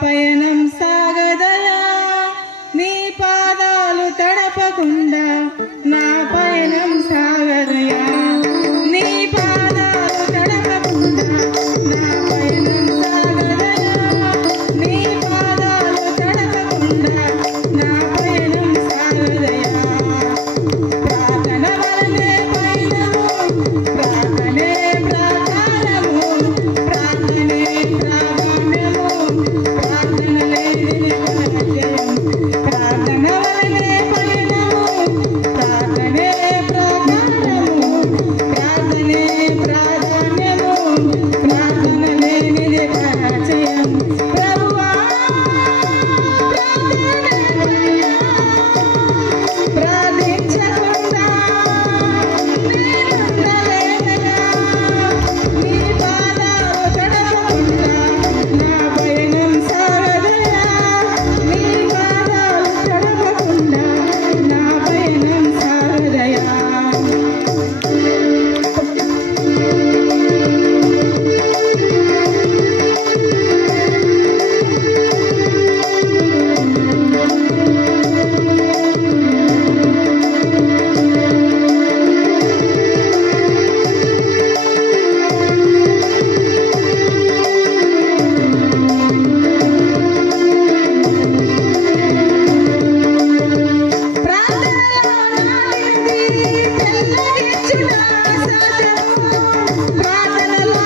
పయనం సాగదయా నీ పాదాలు తడపకుండా నా పయనం సాగదయా నీ పాదాలు తడపకుండా నా పయనం సాగదయా నీ పాదాలు తడపకుండా నా పయనం సాగదయా ప్రార్థన వలనే పయనము ప్రార్థనే ప్రాకారము ప్రార్థనే ప్రాధాన్యము ప్రార్థన లేని జయం ప్రార్థన వలనే పయనము ప్రార్థనే ప్రాకారము ప్రార్థనే ప్రాధాన్యము ప్రార్థన లేని జయం ప్రభువా ప్రార్థించకుండా నేనుండలేనయ్యా నీ పాదాలు తడపకుండా నా పయనం సాగదయా నీ పాదాలు తడపకుండా నా పయనం సాగదయా ప్రార్థనలో